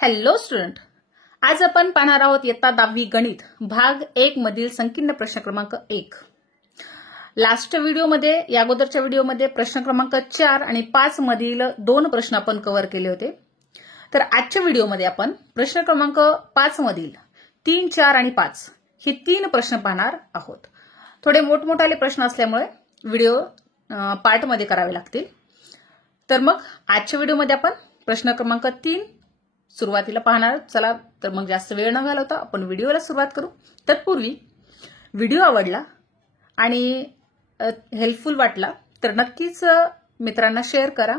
Hello student, आज आपण पाहणार आहोत इयत्ता 10वी गणित भाग 1 मधील संकीर्ण प्रश्न क्रमांक 1. लास्ट व्हिडिओमध्ये या अगोदरच्या व्हिडिओमध्ये प्रश्न क्रमांक 4 आणि 5 मधील 2 प्रश्न आपण कव्हर केले होते. तर आजच्या व्हिडिओमध्ये आपण प्रश्न क्रमांक 5 मधील 3, 4 आणि 5 हे 3 प्रश्न पाहणार आहोत. थोडे मोठमोठाले प्रश्न असल्यामुळे व्हिडिओ पार्ट मध्ये करावे लागतील. तर मग आजच्या व्हिडिओमध्ये आपण प्रश्न क्रमांक 3 सुरुवातीला पाहणार. चला तर मग जास्त वेळ न घालवता आपण व्हिडिओला सुरुवात करू. तत्पूर्वी व्हिडिओ आवडला आणि हेल्पफुल वाटला तर नक्कीच मित्रांना शेअर करा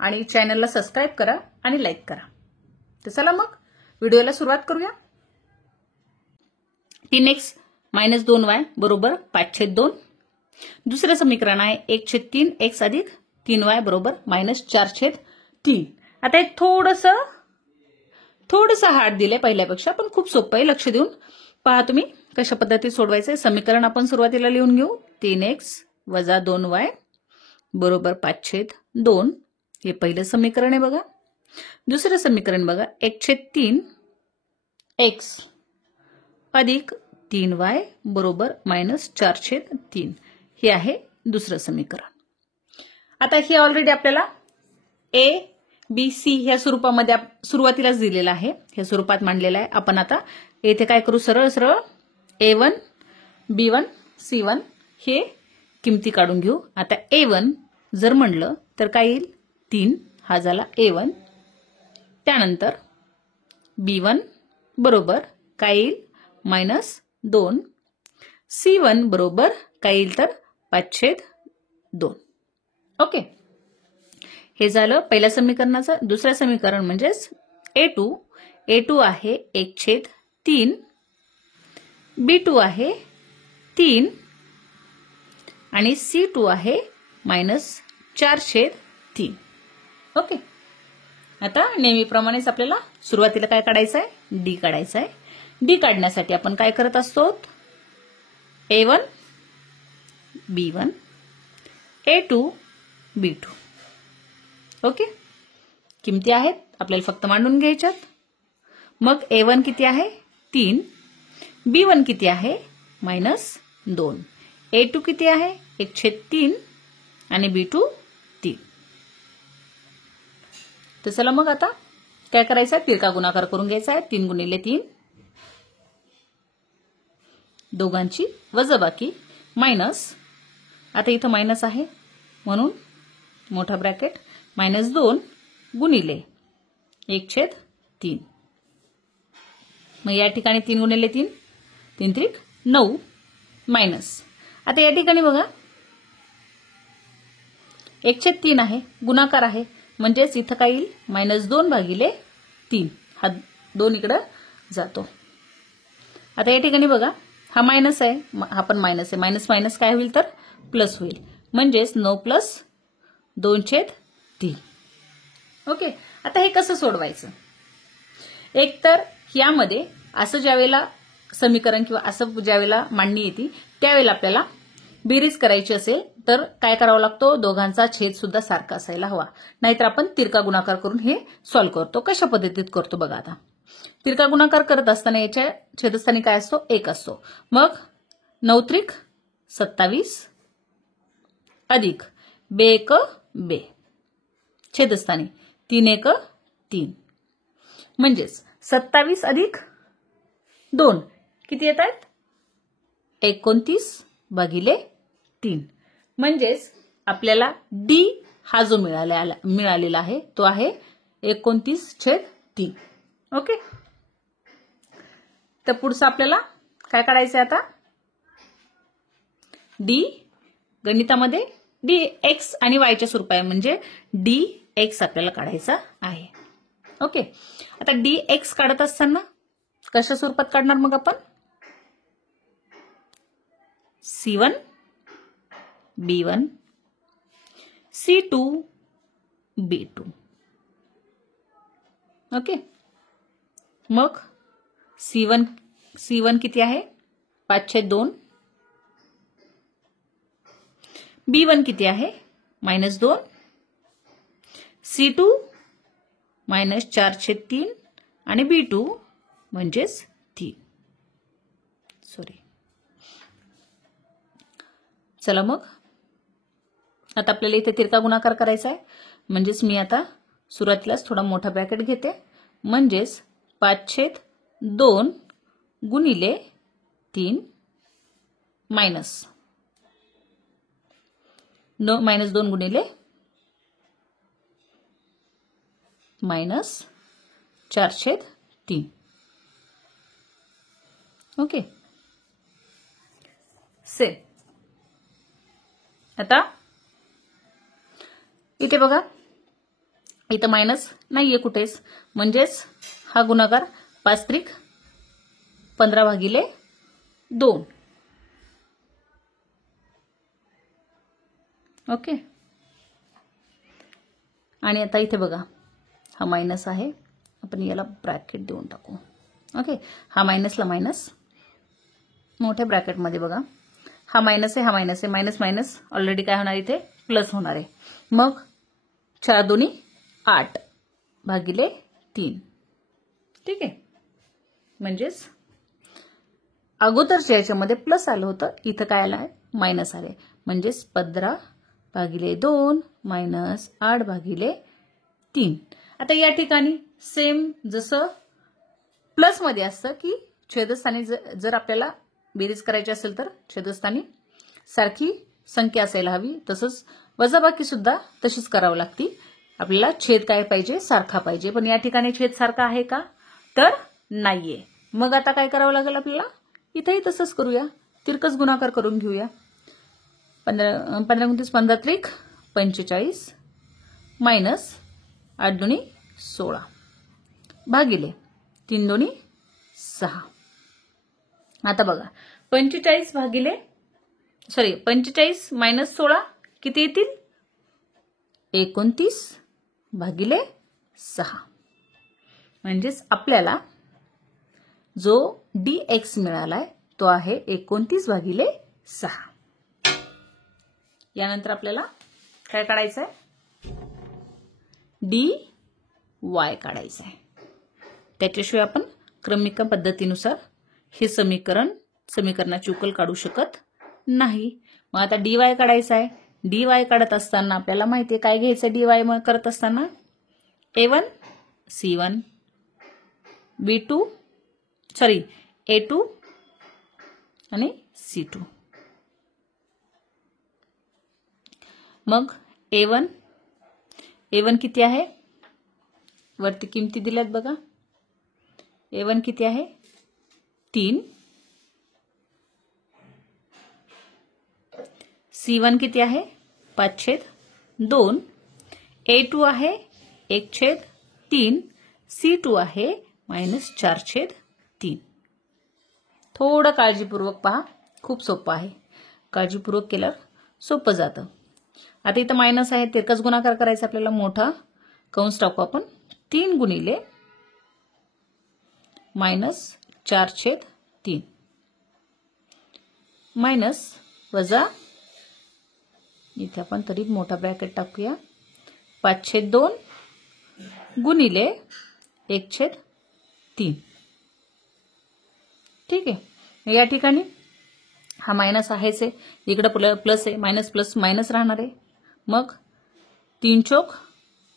आणि चॅनलला सबस्क्राइब करा आणि लाईक करा. तर चला मग व्हिडिओला सुरुवात करूया. 3x - 2y बरोबर 5/2. दुसरं समीकरण आहे 1/3 x अधिक 3y बरोबर -4/3. आता हे थोडंसं हार्ड दिलंय पहिल्यापेक्षा, पण खूप सोपं आहे. लक्ष देऊन पहा तुम्ही कशा पद्धतीने सोडवायचंय. समीकरण आपण सुरुवातीला लिहून घेऊ. 3x - 2y बरोबर 5/2. हे पहिलं समीकरण आहे बघा. दुसरं समीकरण बघा 1/3 x अधिक 3y बरोबर -4/3. हे आहे दुसरं समीकरण. आता हे ऑलरेडी आपल्याला ABC ह्या स्वरूपामध्ये सुरुवातीलाच दिलेलं आहे. ह्या स्वरूपात मांडलेलं आहे. आपण आता येथे काय करू, सरळ A1, B1, C1 हे किमती काढून घेऊ. आता A1 जर म्हणलं तर काय येईल, 3 हा झाला A1. त्यानंतर B1 बरोबर काय येईल, -2. C1 बरोबर काय येईल तर 5/2. ओके, हे झालं पहिल्या समीकरणाचं. दुसरं समीकरण म्हणजेच A2 आहे 1/3, B2 आहे 3 आणि C2 आहे -4/3. ओके, आता नेहमीप्रमाणेच आपल्याला सुरुवातीला काय काढायचं आहे, D काढायचं आहे. D काढण्यासाठी आपण काय करत असतो, A1 B1 A2 B2. Okay, किमती आहेत आपल्याला फक्त मांडून घ्यायच्यात. मग A1 किती आहे, 3. B1 किती आहे, -2. A2 किती आहे, 1/3 आणि B2 3. तर चला मग आता काय करायचं आहे, तिरका गुणाकार करून घ्यायचा आहे. 3 × 3 दोघांची वजाबाकी मायनस. आता इथं मायनस आहे म्हणून मोठा ब्रॅकेट -2 गुणिले 1/3. मग या ठिकाणी 3 × 3 3 त्रिक 9 मायनस. आता या ठिकाणी बघा 1/3 आहे, गुणाकार आहे, म्हणजेच इथं काय येईल, -2/3. हा 2 इकडं जातो. आता या ठिकाणी बघा हा मायनस आहे, हा पण मायनस आहे. मायनस मायनस काय होईल तर प्लस होईल, म्हणजेच 9 + 2/3. ओके, आता हे कसं सोडवायचं. एक तर यामध्ये असं ज्यावेळेला समीकरण किंवा असं ज्यावेळेला मांडणी येते त्यावेळेला आपल्याला बेरीज करायची असेल तर काय करावं लागतो, दोघांचा छेद सुद्धा सारखा असायला हवा. नाहीतर आपण तिरका गुणाकार करून हे सॉल्व्ह करतो. कशा पद्धतीत करतो बघा. आता तिरका गुणाकार करत असताना याच्या छेदस्थानी काय असतो, 1 असतो. मग 9 त्रिक 27 अधिक 2 × 2 छेदस्थानी 3 × 1 3, म्हणजेच 27 अधिक 2 किती येत आहेत, 29/3. म्हणजेच आपल्याला D हा जो मिळालेला आहे तो आहे 29/3. ओके, तर पुढचं आपल्याला काय काढायचं आहे आता, D गणितामध्ये dx आणि yच्या स्वरूपात म्हणजे dx आपल्याला काढायचा आहे. ओके, आता dx काढत असताना कशा स्वरूपात काढणार मग आपण, C1 B1 C2 B2. Okay, मग C1 किती आहे, 5/2. B1 किती आहे, -2. C2 -4/3 आणि B2 म्हणजेच 3. सॉरी. चला मग आता आपल्याला इथे तिरका गुणाकार करायचा आहे. म्हणजेच मी आता सुरुवातीलाच थोडा मोठा ब्रॅकेट घेते. म्हणजेच 5/2 गुणिले 3 -2 गुणिले -4/3. ओके. सेम. आता इथे बघा, इथं मायनस नाहीये कुठेच, म्हणजेच हा गुणाकार 5×15/2. ओके. आणि आता इथे बघा, हा मायनस आहे, आपण याला ब्रॅकेट देऊन टाकू. ओके. हा मायनसला मायनस मोठ्या ब्रॅकेटमध्ये बघा, हा मायनस आहे, हा मायनस आहे, मायनस मायनस ऑलरेडी काय होणार इथे प्लस होणार आहे. मग 4×2 8/3. ठीक आहे. म्हणजेच अगोदरच्या याच्यामध्ये प्लस आलं होतं, इथं काय आलं आहे मायनस आले. म्हणजेच 15/2 -8/3. आता या ठिकाणी सेम जसं प्लस मध्ये असतं की छेदस्थानी जर आपल्याला बेरीज करायची असेल तर छेदस्थानी सारखी संख्या असायला हवी, तसंच वजाबाकी सुद्धा तशीच करावी लागती. आपल्याला छेद काय पाहिजे, सारखा पाहिजे. पण या ठिकाणी छेद सारखा आहे का, तर नाहीये. मग आता काय करावं लागेल आपल्याला, इथेही तसंच करूया, तिरकस गुणाकार करून घेऊया. 15×15 15 45 -8×2 16 भागिले 3×2 6. आता बघा 45 -16 किती येतील, 29/6. म्हणजेच आपल्याला जो dx मिळालाय तो आहे 29/6. यानंतर आपल्याला काय काढायचं आहे, dy काढायचं आहे. त्याच्याशिवाय आपण क्रमिक पद्धतीनुसार हे समीकरणाची उकल काढू शकत नाही. मग आता dy काढायचा आहे. dy काढत असताना आपल्याला माहिती आहे काय घ्यायचं, dy करत असताना a1 c1 a2 आणि c2. मग a1 किती आहे, वरती किमती दिल्यात बघा. a1 किती आहे 3, c1 किती आहे 5/2, a2 आहे 1/3, c2 आहे -4/3. थोडं काळजीपूर्वक पहा, खूप सोपं आहे. काळजीपूर्वक केल्यावर सोपं जातं. आता इथं मायनस आहे, तिरकस गुणाकार करायचा आपल्याला, मोठा कंस टाकू आपण. 3 गुणिले -4/3 मायनस वजा, इथे आपण तरी मोठा ब्रॅकेट टाकूया, 5/2 गुणिले 1/3. ठीक आहे. या ठिकाणी हा मायनस आहेच आहे, इकडे प्लस आहे, मायनस प्लस मायनस राहणार आहे. मग 3×4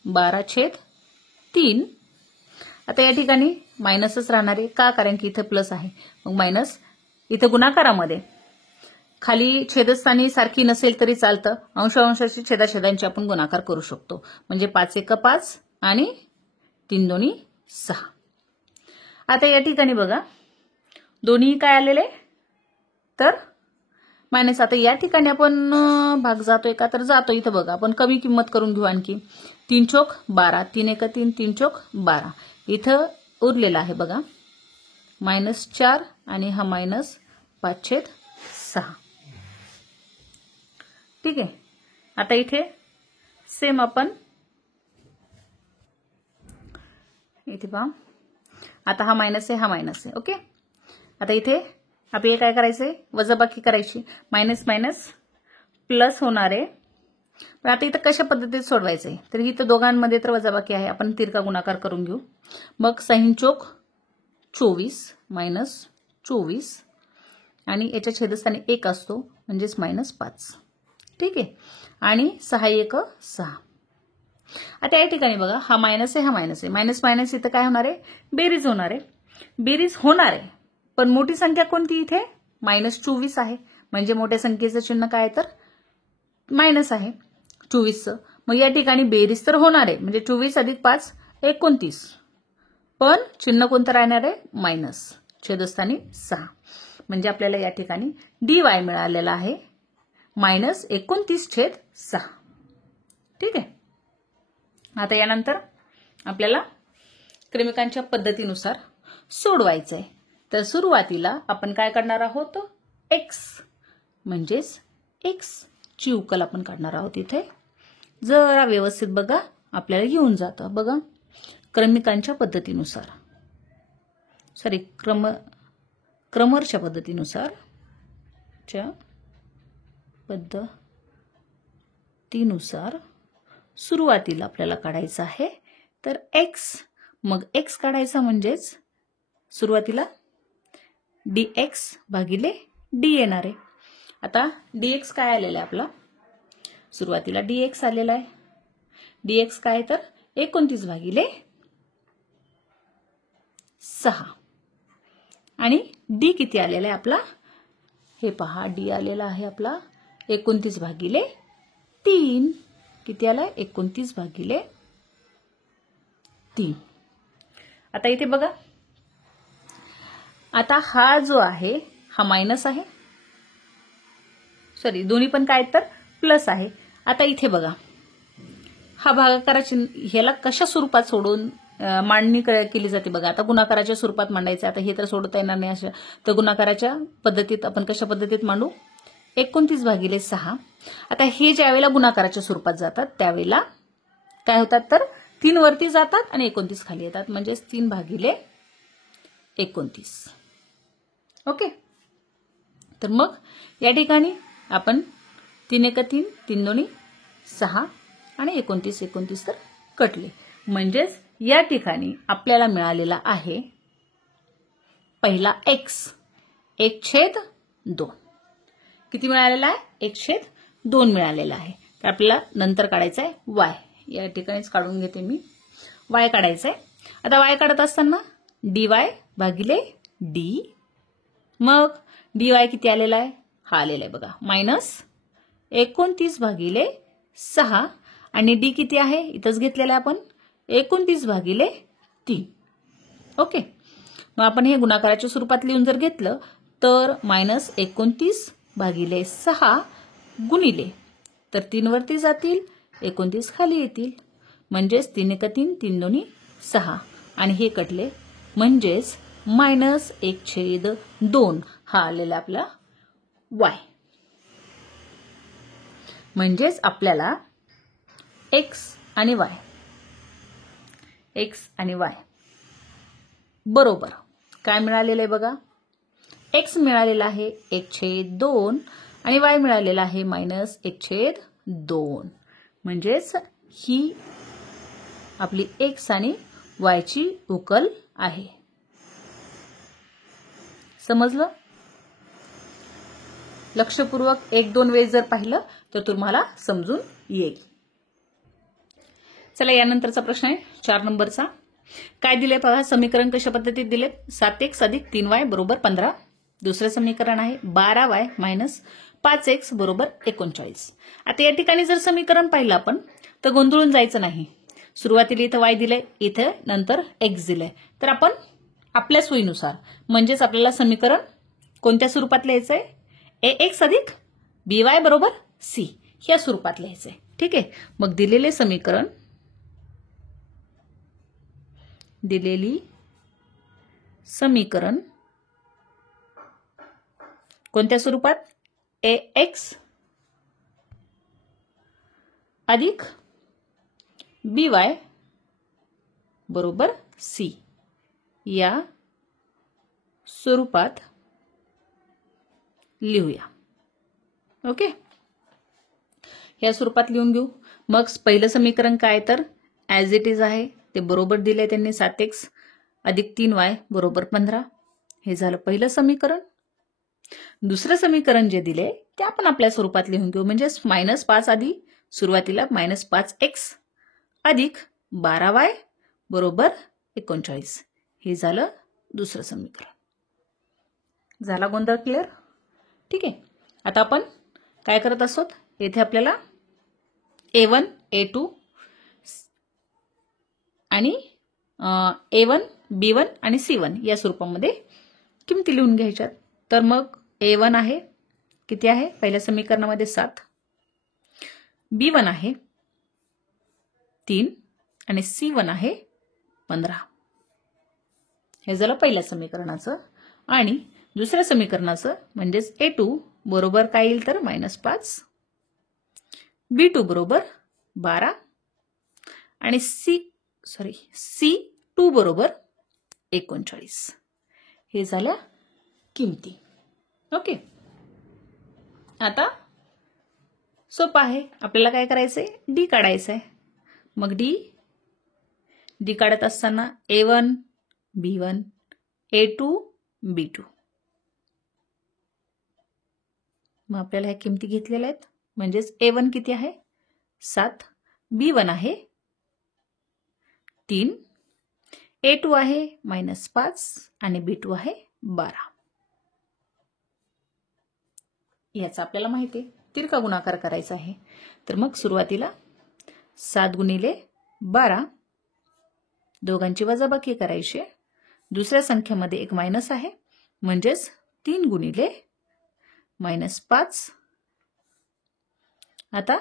12/3. आता या ठिकाणी मायनसच राहणार आहे का, कारण की इथं प्लस आहे. मग मायनस इथं गुणाकारामध्ये खाली छेदस्थानी सारखी नसेल तरी चालतं, अंशांशी छेदाछेदांची आपण गुणाकार करू शकतो. म्हणजे 5×1 5 आणि 3×2 6. आता या ठिकाणी बघा दोन्ही काय आलेले तर मायनस. आता या ठिकाणी आपण भाग जातोय का, तर जातो. इथं बघा आपण कमी किंमत करून घेऊ आणखी. 3×4 12, 3×1 3, 3×4 12. इथं उरलेला आहे बघा -4 आणि हा -5/6. ठीक आहे. आता इथे सेम आपण इथे पहा, आता हा मायनस आहे, हा मायनस आहे. ओके. आता इथे आपल्याला काय करायचंय, वजाबाकी करायची. मायनस मायनस प्लस होणार आहे. पण आता इथं कशा पद्धतीत सोडवायचं आहे, तर इथं दोघांमध्ये तर वजाबाकी आहे, आपण तिरका गुणाकार करून घेऊ. मग 6 चोक 24 मायनस 24 आणि याच्या छेदस्थानी 1 असतो म्हणजेच -5. ठीक आहे. आणि 6 1 6. आता या ठिकाणी बघा हा मायनस आहे, हा मायनस आहे. मायनस मायनस इथं काय होणार आहे, बेरीज होणार आहे. बेरीज होणार आहे, पण मोठी संख्या कोणती इथे -24 आहे. म्हणजे मोठ्या संख्येचं चिन्ह काय तर मायनस आहे 24चं. मग या ठिकाणी बेरीज तर होणार आहे, म्हणजे 24 अधिक 5 29. पण चिन्ह कोणतं राहणार आहे, मायनस. छेदस्थानी 6. म्हणजे आपल्याला या ठिकाणी dy मिळालेला आहे -29/6. ठीक आहे. आता यानंतर आपल्याला क्रमिकांच्या पद्धतीनुसार सोडवायचं आहे. तर सुरुवातीला आपण काय करणार आहोत, x म्हणजेच x ची उकल आपण काढणार आहोत. इथे जरा व्यवस्थित बघा, आपल्याला येऊन जातं. बघा, क्रमिकांच्या पद्धतीनुसार क्रमरच्या पद्धतीनुसार सुरुवातीला आपल्याला काढायचं आहे. तर x, मग x काढायचा म्हणजेच सुरुवातीला dx भागिले d येणार आहे. आता dx काय आलेला आहे आपला, सुरुवातीला dx आलेला आहे. dx काय तर 29/6 आणि d किती आलेला आहे आपला, हे पहा, d आलेला आहे आपला 29/3. किती आलाय, 29/3. आता इथे बघा, आता हा जो आहे हा मायनस आहे, सॉरी दोन्ही पण काय तर प्लस आहे. आता इथे बघा, हा भागाकाराची ह्याला कशा स्वरूपात सोडून मांडणी केली जाते बघा. आता गुणाकाराच्या स्वरूपात मांडायचं. आता हे तर सोडता येणार नाही अशा, तर गुणाकाराच्या पद्धतीत आपण कशा पद्धतीत मांडू, 29/6. आता हे ज्या वेळेला गुणाकाराच्या स्वरूपात जातात त्यावेळेला काय होतात, तर 3 वरती जातात आणि 29 खाली येतात, म्हणजेच 3/29. ओके. तर मग या ठिकाणी आपण 3 1 3, 3 2 6 आणि 29 तर कटले. म्हणजेच या ठिकाणी आपल्याला मिळालेला आहे पहिला x 1/2. किती मिळालेला आहे, 1/2 मिळालेला आहे. तर आपल्याला नंतर काढायचा आहे y. या ठिकाणीच काढून घेते मी, y काढायचा आहे. आता y काढत असताना dy भागिले d. मग dy किती आलेला आहे, हा आलेला आहे बघा -29/6 आणि d किती आहे इथंच घेतलेला आपण 29/3. ओके. मग आपण हे गुणाकाराच्या स्वरूपात लिहून जर घेतलं तर -29/6 गुणिले, तर 3 वरती जातील 29 खाली येतील, म्हणजेच 3 1 3, 3 2 6 आणि हे कटले, म्हणजेच -1/2 हा आलेला आपला y. म्हणजेच आपल्याला x आणि y बरोबर काय मिळालेलं आहे बघा, x मिळालेला आहे 1/2 आणि y मिळालेला आहे -1/2. म्हणजेच ही आपली x आणि y ची उकल आहे. समजलं? लक्षपूर्वक 1-2 वेळेस जर पाहिलं तर तुम्हाला समजून येईल. चला यानंतरचा प्रश्न आहे 4 नंबरचा. काय दिले पहा, समीकरण कशा पद्धतीत दिले, 7x + 3y = 15. दुसरे समीकरण आहे 12y - 5x = 39. आता या ठिकाणी जर समीकरण पाहिलं आपण तर गोंधळून जायचं नाही. सुरुवातीला इथं y दिले, इथे नंतर x दिले, तर आपण आपल्या सोयीनुसार, म्हणजेच आपल्याला समीकरण कोणत्या स्वरूपात लिहायचंय, ax + by = c या स्वरूपात लिहायचंय. ठीक आहे. मग दिलेली समीकरण कोणत्या स्वरूपात, ax + by = c या स्वरूपात लिहूया. ओके. या स्वरूपात लिहून घेऊ. मग पहिलं समीकरण काय तर ॲज इट इज आहे ते बरोबर दिलंय त्यांनी 7x अधिक 3y बरोबर 15. हे झालं पहिलं समीकरण. दुसरं समीकरण जे दिले ते आपण आपल्या स्वरूपात लिहून घेऊ. म्हणजे -5 आधी सुरुवातीला -5x अधिक 12y बरोबर 39. हे झालं दुसरं समीकरण. झाला गोंधळ क्लिअर? ठीक आहे. आता आपण काय करत असोत, येथे आपल्याला A1, A2 आणि A1, B1 आणि C1 या स्वरूपामध्ये किमती लिहून घ्यायच्यात. तर मग A1 आहे किती आहे पहिल्या समीकरणामध्ये 7, B1 आहे 3 आणि C1 आहे 15. हे झालं पहिल्या समीकरणाचं. आणि दुसऱ्या समीकरणाचं म्हणजेच A2 बरोबर काय येईल तर -5, B2 बरोबर 12 आणि C2 बरोबर 39. हे झालं किमती. ओके. आता सोपं आहे. आपल्याला काय करायचंय, डी काढायचंय. मग डी काढत असताना A1, B1, A2, B2. मग आपल्याला ह्या किमती घेतलेल्या आहेत. म्हणजेच A1 किती आहे 7, B1 आहे 3, A2 आहे -5 आणि B2 आहे 12. याचा आपल्याला माहिती आहे तिरका गुणाकार करायचा आहे. तर मग सुरुवातीला 7 गुणिले 12 दोघांची वजाबाकी करायची. दुसऱ्या संख्येमध्ये एक मायनस आहे म्हणजेच 3 गुणिले -5. आता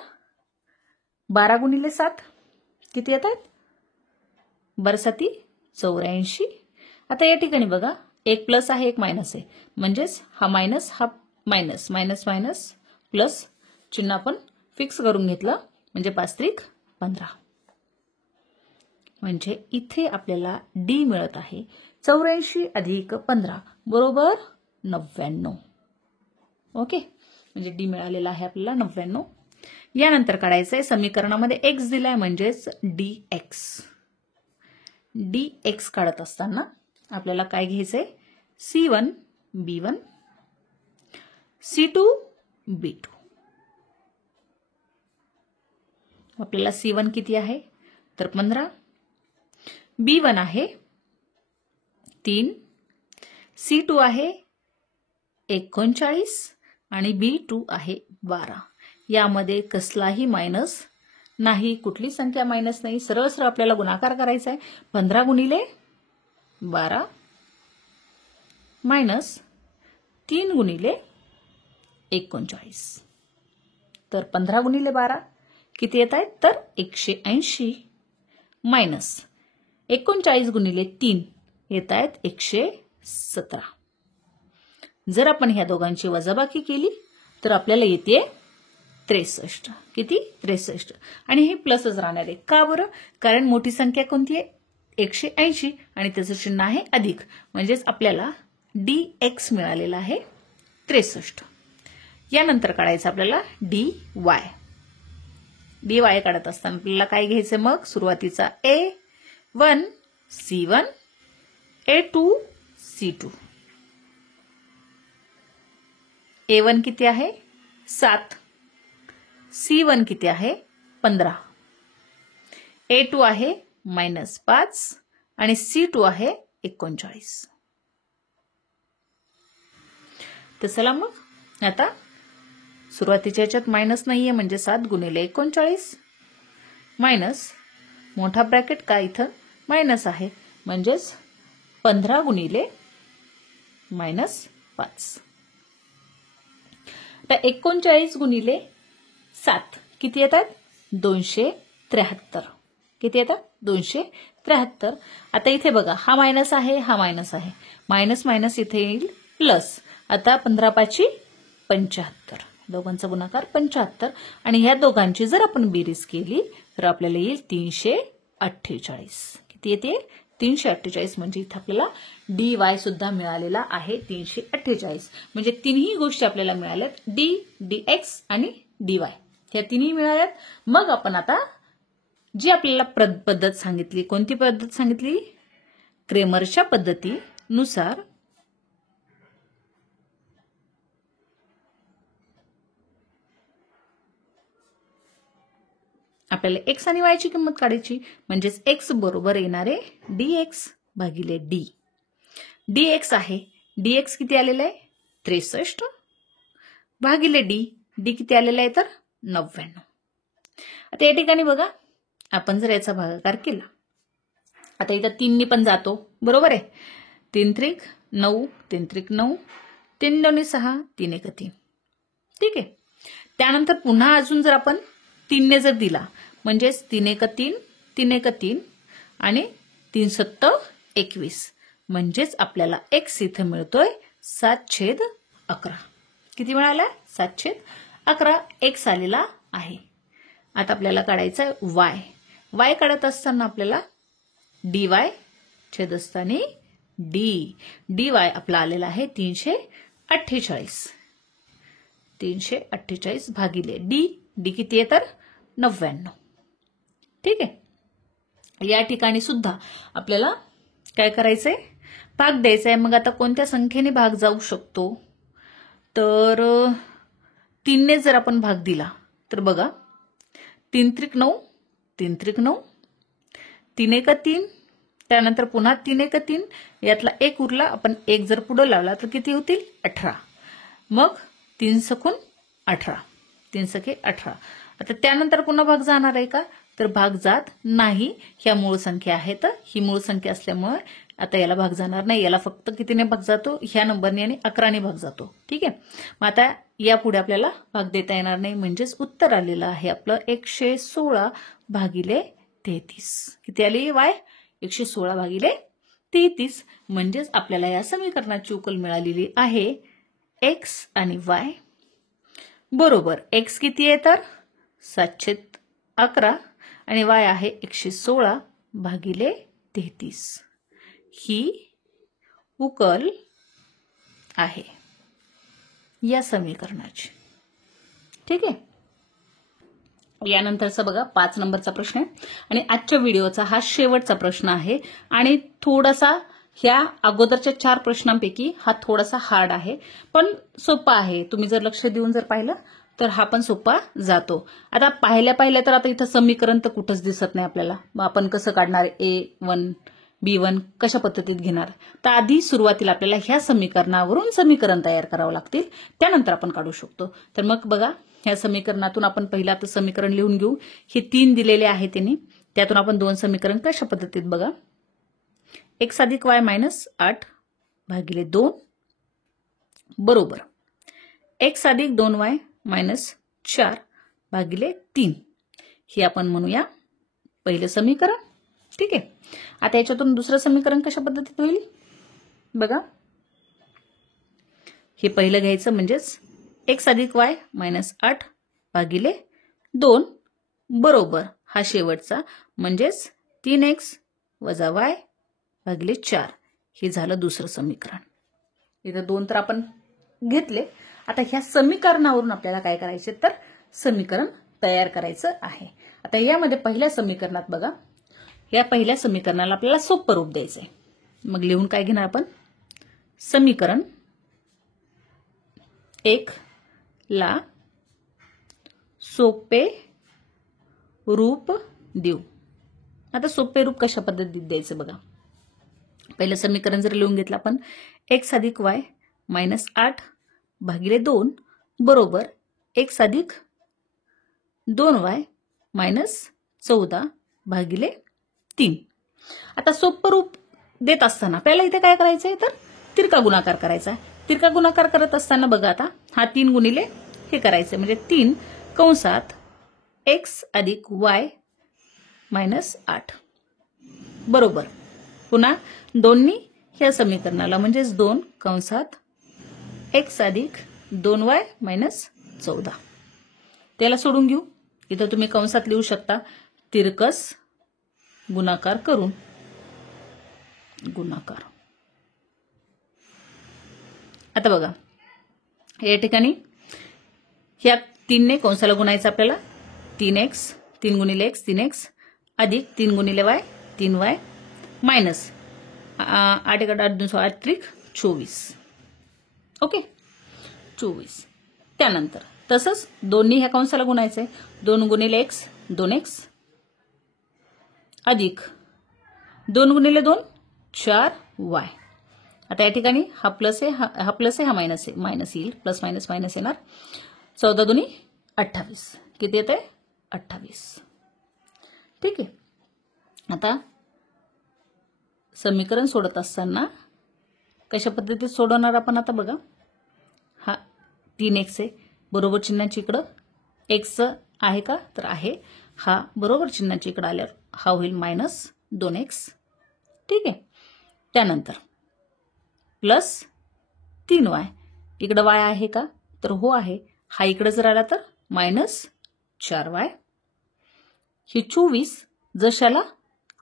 12 गुणिले 7 किती येतात, 12 84. आता या ठिकाणी बघा एक प्लस आहे एक मायनस आहे म्हणजेच हा मायनस हा मायनस मायनस मायनस प्लस चिन्ह आपण फिक्स करून घेतलं म्हणजे 5 त्रिक 15. म्हणजे इथे आपल्याला डी मिळत आहे 84 अधिक 15 बरोबर 99. ओके. म्हणजे डी मिळालेला आहे आपल्याला 99. यानंतर काढायचंय समीकरणामध्ये x दिलाय म्हणजेच dx काढत असताना आपल्याला काय घ्यायचंय, C1 B1 C2 B2. आपल्याला C1 किती आहे तर 15, B1 आहे 3, C2 आहे 39 आणि B2 आहे 12. यामध्ये कसलाही मायनस नाही, कुठली संख्या मायनस नाही. सरळ सरळ आपल्याला गुणाकार करायचा आहे. 15 गुणिले 12 मायनस 3 गुणिले 39. तर 15 गुणिले 12 किती येत आहेत तर 180 मायनस 39 गुणिले 3 येत आहेत 117. जर आपण ह्या दोघांची वजाबाकी केली तर आपल्याला येते 63. किती 63. आणि हे प्लसच राहणार आहे. का बरं, कारण मोठी संख्या कोणती आहे 180 आणि त्याचं चिन्ह आहे अधिक. म्हणजेच आपल्याला dx मिळालेला आहे 63. यानंतर काढायचं आपल्याला dy. dy काढत असताना आपल्याला काय घ्यायचं, मग सुरुवातीचा A1 C1 A2 C2. A1 किती आहे 7, C1 किती आहे 15, A2 आहे -5 आणि C2 आहे 39. तर चला मग आता सुरुवातीच्या ह्याच्यात मायनस नाहीये म्हणजे 7 गुणिले 39 मायनस मोठा ब्रॅकेट का इथं मायनस आहे म्हणजेच 15 गुणिले -5. आता 39 गुणिले 7 किती येतात 273. किती येतात 273. आता इथे बघा हा मायनस आहे हा मायनस आहे, मायनस मायनस इथे येईल प्लस. आता 15 5 75, दोघांचा गुणाकार 75 आणि ह्या दोघांची जर आपण बेरीज केली तर आपल्याला येईल 348. किती येते 348. म्हणजे इथे आपल्याला dy सुद्धा मिळालेला आहे 348. म्हणजे तिन्ही गोष्टी आपल्याला मिळाल्यात, d, dx आणि dy. ह्या तिन्ही मिळाल्यात. मग आपण आता जी आपल्याला पद्धत सांगितली, कोणती पद्धत सांगितली? क्रेमरच्या पद्धतीनुसार आपल्याला एक्स आणि वायची किंमत काढायची. म्हणजेच एक्स बरोबर येणारे dx भागिले d. dx आहे, dx किती आलेला आहे? 63 भागिले d किती आलेला आहे? तर 99. आता या ठिकाणी बघा, आपण जर याचा भागाकार केला, आता इथं 3 पण जातो, बरोबर आहे. 3 त्रिक 9, 3 त्रिक 9, 3 2 6, 3 1 3. ठीक आहे. त्यानंतर पुन्हा अजून जर आपण 3 ने जर दिला, म्हणजेच 3 1 3, 3 1 3 आणि 3 7 21, म्हणजेच आपल्याला x इथं मिळतोय 7/11. किती मिळाला? 7/11 x आलेला आहे. आता आपल्याला काढायचा y. y काढत असताना आपल्याला dy छेदस्थानी d. dy आपला आलेला आहे 348. 348 भागिले d किती आहे? तर 99. ठीक आहे. या ठिकाणी सुद्धा आपल्याला काय करायचंय? भाग द्यायचा आहे. मग आता कोणत्या संख्येने भाग जाऊ शकतो? तर 3 ने जर आपण भाग दिला तर बघा, 3 त्रिक 9, 3 त्रिक 9, 3 1 3, त्यानंतर पुन्हा 3 1 3, यातला एक उरला, आपण एक जर पुढे लावला तर किती होतील? 18. मग 3 सकून 18, 3 सखे 18. आता त्यानंतर पुन्हा भाग जाणार आहे का? तर भाग जात नाही. ह्या मूळ संख्या आहेत. ही मूळ संख्या असल्यामुळे आता याला भाग जाणार नाही. याला फक्त कितीने भाग जातो? ह्या नंबरने आणि 11ने भाग जातो. ठीक आहे. मग आता यापुढे आपल्याला भाग देता येणार नाही. म्हणजेच उत्तर आलेलं आहे आपलं 116 भागिले 33. किती आली वाय? 116 भागिले 33. म्हणजेच आपल्याला या समीकरणाची उकल मिळालेली आहे एक्स आणि वाय बरोबर. एक्स किती आहे? तर 7/11 आणि y आहे 116 भागिले 33. ही उकल आहे या समीकरणाची. ठीक आहे. यानंतरचा बघा 5 नंबरचा प्रश्न आहे आणि आजच्या व्हिडिओचा हा शेवटचा प्रश्न आहे आणि थोडासा ह्या अगोदरच्या 4 प्रश्नांपैकी हा थोडासा हार्ड आहे, पण सोपा आहे. तुम्ही जर लक्ष देऊन जर पाहिलं तर हा पण सोपा जातो. आता पाहिल्या तर आता इथं समीकरण तर कुठंच दिसत नाही आपल्याला. मग आपण कसं काढणार? A1 B1 कशा पद्धतीत घेणार? तर आधी सुरुवातीला आपल्याला ह्या समीकरणावरून समीकरण तयार करावं लागतील, त्यानंतर आपण काढू शकतो. तर मग बघा, ह्या समीकरणातून आपण पहिला तर समीकरण लिहून घेऊ. हे 3 दिलेले आहे त्यांनी, त्यातून आपण 2 समीकरण कशा पद्धतीत बघा. x अधिक y मायनस 8 भागिले 2 बरोबर x अधिक 2y मायनस 4 भागिले 3. हे आपण म्हणूया पहिलं समीकरण. ठीक आहे. आता याच्यातून दुसरं समीकरण कशा पद्धतीत होईल बघा. हे पहिलं घ्यायचं, म्हणजेच x अधिक y मायनस 8 भागिले 2 बरोबर हा शेवटचा, म्हणजेच 3x वजा y भागिले 4. हे झालं दुसरं समीकरण. इथं 2 तर आपण घेतले. आता ह्या समीकरणावरून आपल्याला काय करायचे? तर समीकरण तयार करायचं आहे. आता यामध्ये पहिल्या समीकरणात बघा, या पहिल्या समीकरणाला आपल्याला सोपं रूप द्यायचंय. मग लिहून काय घेणार आपण? समीकरण 1 ला सोपे रूप देऊ. आता सोपे रूप कशा पद्धतीत द्यायचं बघा. पहिलं समीकरण जर लिहून घेतलं आपण, x अधिक y मायनस 8 भागिले 2 बरोबर x अधिक 2y मायनस 14 भागिले 3. आता सोपं रूप देत असताना आपल्याला इथे काय करायचंय? तर तिरका गुणाकार करायचा. तिरका गुणाकार करत असताना बघा, आता हा 3 गुणिले हे करायचं, म्हणजे 3 कंसात x अधिक y मायनस 8 बरोबर पुन्हा 2नी ह्या समीकरणाला, म्हणजेच 2 कंसात x अधिक 2y मायनस 14. त्याला सोडून घेऊ. इथं तुम्ही कंसात लिहू शकता तिरकस गुणाकार करून. गुणाकार. आता बघा, या ठिकाणी ह्या 3ने कंसाला गुणायचं आपल्याला 3x 3 गुणिले x 3x अधिक 3 गुणिले y 3y मायनस 8 8 8 त्रिक 24. ओके 24. त्यानंतर तसंच दोन्ही ह्या कंसाला गुणायचंय 2 गुणिले x 2x अधिक 2 गुणिले 2 4y. आता या ठिकाणी हा प्लस आहे हा प्लस आहे हा मायनस आहे मायनस येईल प्लस मायनस मायनस येणार 14 दुनी 28 किती येते 28. ठीक आहे. आता समीकरण सोडत असताना कशा पद्धतीत सोडवणार आपण आता बघा. हा 3x आहे बरोबर चिन्हाची इकडं x आहे का तर आहे. हा बरोबर चिन्हाची इकडे आल्यावर हा होईल मायनस 2x. ठीक आहे. त्यानंतर प्लस 3y इकडे y आहे का तर हो आहे. हा इकडे जर आला तर मायनस 4y. हे 24 जशाला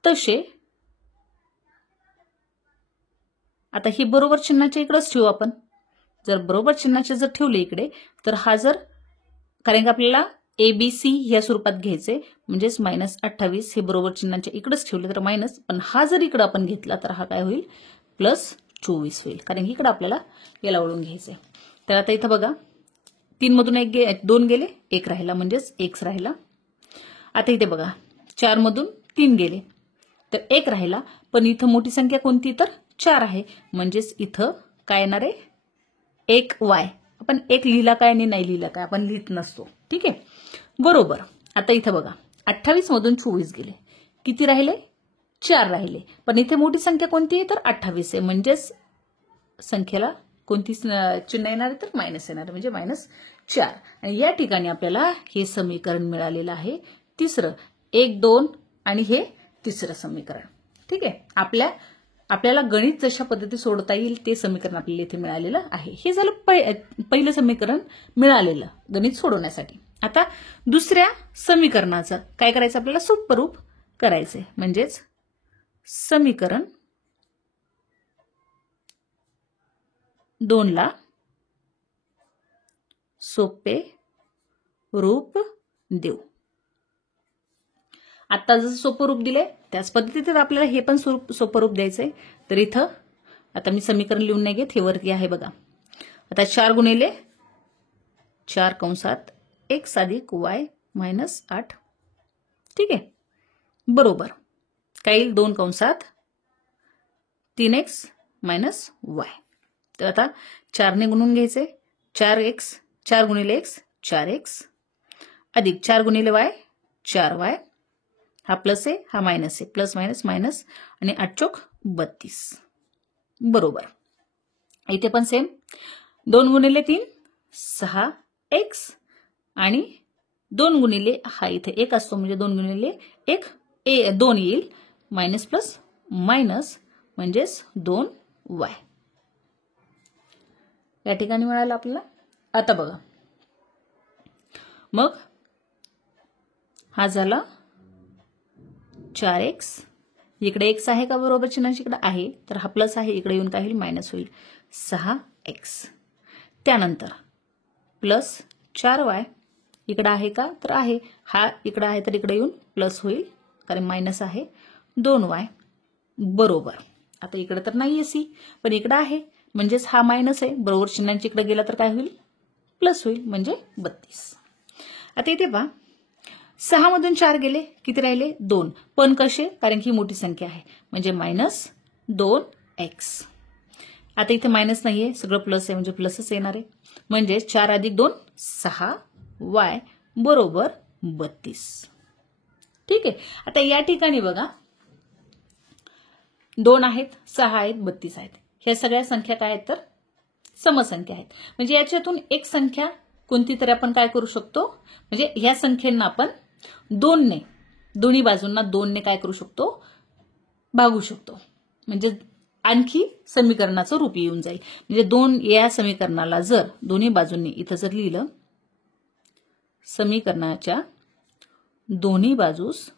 तसे. आता ही बरोबर चिन्हाच्या इकडेच ठेवू आपण. जर बरोबर चिन्हाचे जर ठेवले इकडे तर हा जर कारण की आपल्याला ABC ह्या स्वरूपात घ्यायचे म्हणजेच मायनस 28 हे बरोबर चिन्हाच्या इकडेच ठेवले तर मायनस पण हा जर इकडे आपण घेतला तर हा काय होईल प्लस 24 होईल कारण की इकडे आपल्याला याला वळून घ्यायचे. तर आता इथं बघा 3 मधून 2 गेले 1 राहिला म्हणजेच x राहिला. आता इथे बघा 4 मधून 3 गेले तर 1 राहिला पण इथं मोठी संख्या कोणती तर 4 आहे म्हणजेच इथं काय येणार आहे 1y. आपण 1 लिहिला काय आणि नाही लिहिला काय आपण लिहित नसतो. ठीक आहे बरोबर. आता इथं बघा 28 मधून 24 गेले किती राहिले 4 राहिले पण इथे मोठी संख्या कोणती आहे तर 28 आहे म्हणजेच संख्येला कोणती चिन्ह येणार आहे तर मायनस येणार आहे म्हणजे मायनस 4. आणि या ठिकाणी आपल्याला हे समीकरण मिळालेलं आहे तिसरं 1 2 आणि हे तिसरं समीकरण. ठीक आहे. आपल्याला गणित जशा पद्धती सोडता येईल ते समीकरण आपल्याला इथे मिळालेलं आहे. हे झालं पहिलं समीकरण मिळालेलं गणित सोडवण्यासाठी. आता दुसऱ्या समीकरणाचं काय करायचं आपल्याला सोपं रूप करायचंय म्हणजेच समीकरण 2 ला सोपे रूप देऊ. आता जसं सोपं रूप दिले त्याच पद्धतीत आपल्याला हे पण सोपं रूप द्यायचंय. तर इथं आता मी समीकरण लिहून नाही घेत हे वरती आहे बघा. आता 4 गुणिले 4 कंसात x अधिक y मायनस 8. ठीक आहे बरोबर काय येईल 2 कंसात 3x मायनस y. तर आता 4 ने गुणून घ्यायचे 4x 4 गुणिले x 4x अधिक 4 गुणिले y 4y. हा प्लस आहे हा मायनस आहे प्लस मायनस मायनस आणि 8 चौक 32 बरोबर. इथे पण सेम 2 गुणिले 3 6x आणि 2 गुणिले हा इथे 1 असतो म्हणजे 2 गुणिले 1 2 येईल मायनस प्लस मायनस म्हणजेच 2y. या ठिकाणी मिळालं आपल्याला. आता बघा मग हा झाला 4x इकडे x आहे का बरोबर चिन्हाची इकडे आहे तर हा प्लस आहे इकडे येऊन काय होईल मायनस होईल 6x. त्यानंतर प्लस 4y इकडे आहे का तर आहे हा इकडे आहे तर इकडे येऊन प्लस होईल कारण मायनस आहे 2y बरोबर. आता इकडे तर नाहीये c पण इकडे आहे म्हणजेच हा मायनस आहे बरोबर चिन्हांची इकडे गेला तर काय होईल प्लस होईल म्हणजे 32. आता इथे पहा 6 मधून 4 गेले किती राहिले 2 पण कसे कारण की मोठी संख्या आहे म्हणजे मायनस 2x. आता इथे मायनस नाहीये सगळं प्लस आहे म्हणजे प्लसच येणार आहे म्हणजे 4 अधिक 2 6y बरोबर 32. ठीक आहे. आता या ठिकाणी बघा 2 आहेत 6 आहेत 32 आहेत ह्या सगळ्या संख्या काय आहेत तर समसंख्या आहेत म्हणजे याच्यातून एक संख्या कोणती तरी आपण काय करू शकतो म्हणजे ह्या संख्येंना आपण 2 ने दोन्ही बाजूंना 2 ने काय करू शकतो भागू शकतो म्हणजे आणखी समीकरणाचं रूप येऊन जाईल. म्हणजे 2 या समीकरणाला जर दोन्ही बाजूंनी इथं जर लिहिलं समीकरणाच्या दोन्ही बाजूस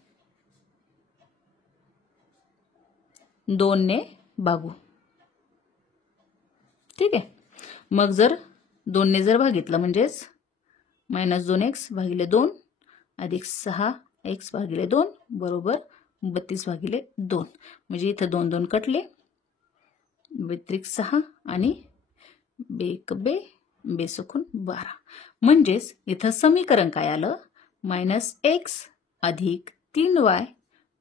2 ने भागू. ठीक आहे. मग जर 2 ने जर भागितलं म्हणजेच -2x भागिले 2 अधिक 6x भागिले 2 बरोबर 32/2. म्हणजे इथं 2 2 कटले, व्यतिरिक्त 6 आणि बेक बे बेसकून 12. म्हणजेच इथं समीकरण काय आलं, -x अधिक 3y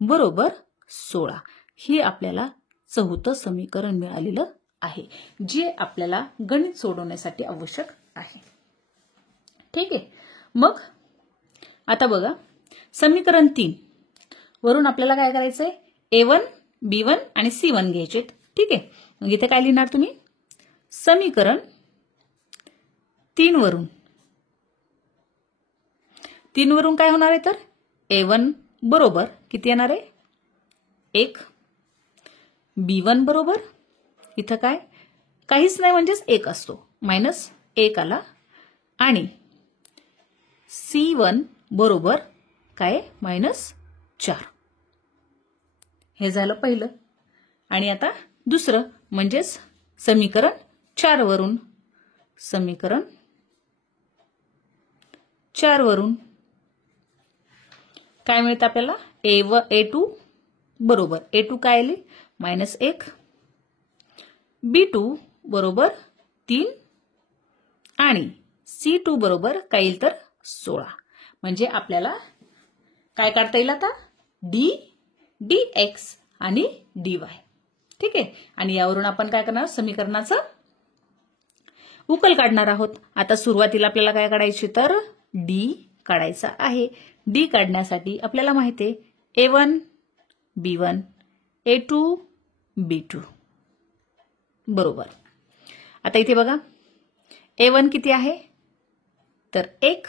बरोबर 16. ही आपल्याला चौथं समीकरण मिळालेलं आहे, जे आपल्याला गणित सोडवण्यासाठी आवश्यक आहे. ठीक आहे. मग आता बघा, समीकरण 3 वरून आपल्याला काय करायचंय, A1, B1 आणि C1 घ्यायचे. ठीक आहे. मग इथे काय लिहिणार तुम्ही, समीकरण 3 वरून काय होणार आहे, तर A1 बरोबर किती येणार आहे, 1. B1 बरोबर इथं काय काहीच नाही म्हणजेच 1 असतो, -1 आला. आणि C1 बरोबर काय, -4. हे झालं पहिलं. आणि आता दुसरं म्हणजेच समीकरण 4 वरून काय मिळतं आपल्याला, A2 बरोबर A2 काय आले, -1. B2 बरोबर 3 आणि C2 बरोबर काय येईल, तर 16. म्हणजे आपल्याला काय काढता येईल आता, dx आणि dy. ठीक आहे. आणि यावरून आपण काय करणार, समीकरणाचं उकल काढणार आहोत. आता सुरुवातीला आपल्याला काय काढायचे, तर d काढायचा आहे. d काढण्यासाठी आपल्याला माहिती आहे A1 B1 A2 B2 बरोबर. आता इथे बघा, A1 किती आहे, तर 1,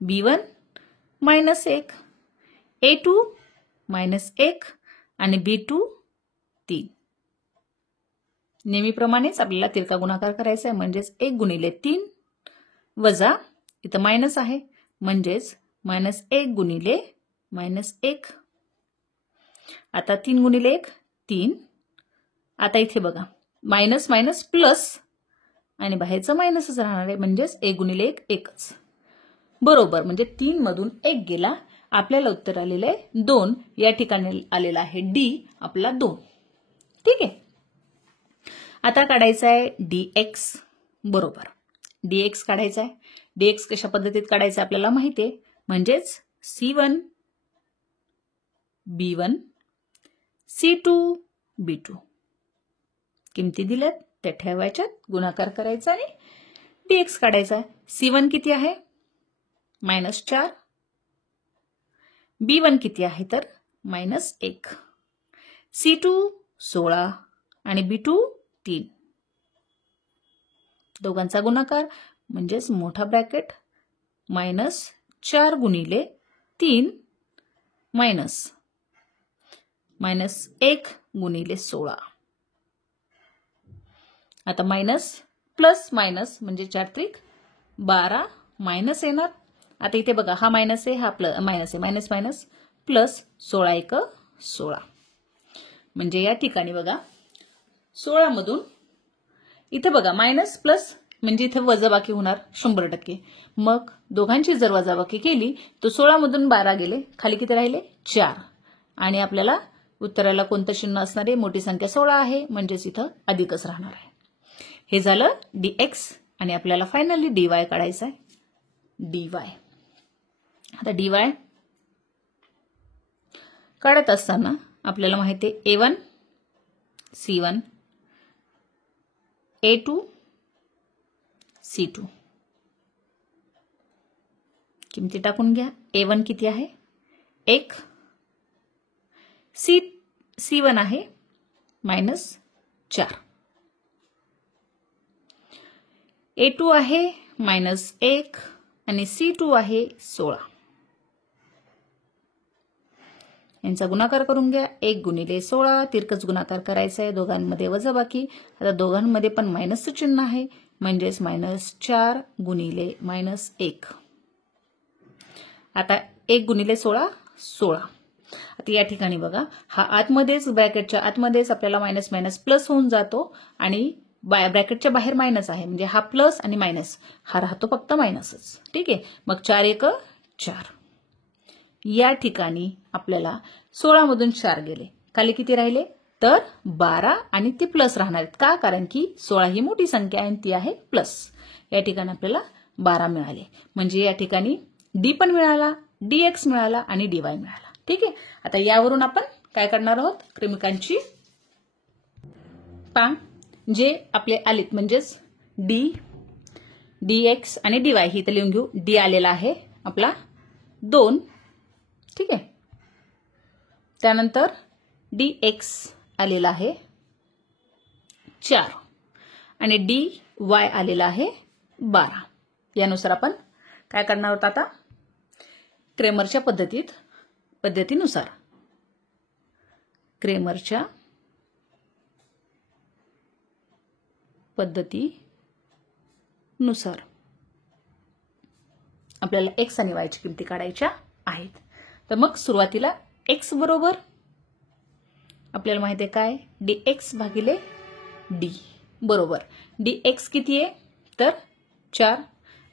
B1 -1, A2 -1 आणि B2 3. नेहमीप्रमाणेच आपल्याला तिरका गुणाकार करायचा आहे, म्हणजेच 1 गुणिले 3 वजा इथं मायनस आहे, म्हणजेच -1 गुणिले -1. आता 3 गुणिले 1 3. आता इथे बघा, मायनस मायनस प्लस आणि बाहेरचं मायनसच राहणार आहे, म्हणजेच 1 गुणिले 1 1च बरोबर. म्हणजे 3 मधून 1 गेला, आपल्याला उत्तर आलेलं आहे 2. या ठिकाणी आलेला आहे D आपला 2. ठीक आहे. आता काढायचा आहे dx बरोबर. dx काढायचा आहे. dx कशा पद्धतीत काढायचं आपल्याला माहिती आहे, म्हणजेच C1 B1 C2 B2 किमती दिल्यात त्या ठेवायच्यात, गुणाकार करायचा आणि dx काढायचा. C1 किती आहे, -4. B1 किती आहे, तर -1. C2 16 आणि B2 3. दोघांचा गुणाकार म्हणजेच मोठा ब्रॅकेट -4 गुणिले 3 -1 गुणिले 16. आता मायनस प्लस मायनस म्हणजे 4 त्रिक 12 मायनस येणार. आता इथे बघा, हा मायनस आहे, हा मायनस आहे, मायनस मायनस प्लस 16 1 16. म्हणजे या ठिकाणी बघा 16 मधून इथे बघा मायनस प्लस म्हणजे इथे वजाबाकी होणार 100%. मग दोघांची जर वजाबाकी केली तर 16 मधून 12 गेले, खाली किती राहिले 4. आणि आपल्याला उत्तराला कोणतं चिन्ह असणार आहे, मोठी संख्या 16 आहे, म्हणजेच इथं अधिकच राहणार आहे. हे झालं dx. आणि आपल्याला फायनली dy काढायचा आहे. dy. आता dy काढत असताना आपल्याला माहिती आहे A1 C1 A2 C2 किमती टाकून घ्या. A1 किती आहे, 1. C1 आहे -4. A2 आहे -1 आणि C2 आहे 16. यांचा गुणाकार करून घ्या. 1 गुणिले 16 तिरकस गुणाकार करायचा आहे, दोघांमध्ये वजाबाकी. आता दोघांमध्ये पण मायनसचं चिन्ह आहे, म्हणजेच -4 गुणिले -1. आता 1 गुणिले 16 16. आता या ठिकाणी बघा, हा आतमध्येच ब्रॅकेटच्या आतमध्येच आपल्याला मायनस मायनस प्लस होऊन जातो आणि ब्रॅकेटच्या बाहेर मायनस आहे म्हणजे हा प्लस आणि मायनस हा राहतो फक्त मायनसच. ठीक आहे, मग 4 1 4. या ठिकाणी आपल्याला 16 मधून 4 गेले, खाली किती राहिले तर 12 आणि ती प्लस राहणार आहेत. का? कारण की 16 ही मोठी संख्या आहे आणि ती आहे प्लस. या ठिकाणी आपल्याला 12 मिळाले. म्हणजे या ठिकाणी डी पण मिळाला, dx मिळाला आणि dy मिळाला. ठीक आहे, आता यावरून आपण काय करणार आहोत, क्रमांकांची जे आपले आलेत म्हणजेच डी, dx आणि dy ही इथे लिहून घेऊ. डी आलेला आहे आपला 2. ठीक आहे, त्यानंतर dx आलेला आहे 4 आणि dy आलेला आहे 12. यानुसार आपण काय करणार आहोत आता, क्रेमरच्या पद्धतीनुसार क्रेमरच्या पद्धतीनुसार आपल्याला x आणि y ची किमती काढायच्या आहेत. तर मग सुरुवातीला x बरोबर आपल्याला माहिती आहे काय, dx भागिले d बरोबर dx किती आहे तर 4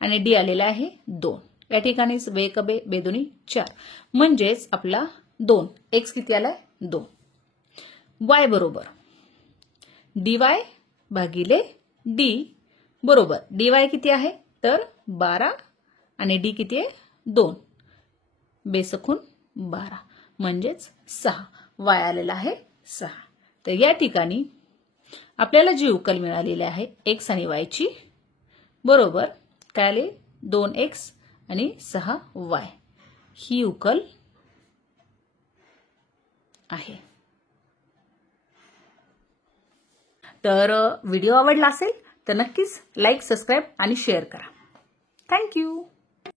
आणि d आलेला आहे 2. या ठिकाणी बेक बे बेदोनी 4 म्हणजेच आपला 2. x किती आलाय 2. y बरोबर dy भागिले d बरोबर dy किती आहे तर 12 आणि d किती आहे 2. बेसखून 12 म्हणजेच 6. y आलेला आहे 6. तर या ठिकाणी आपल्याला जी उकल मिळालेली आहे x आणि y ची बरोबर काय आले 2x आणि 6y ही उकल आहे. तर व्हिडिओ आवडला असेल तर नक्कीच लाईक, सबस्क्राईब आणि शेअर करा. थँक्यू.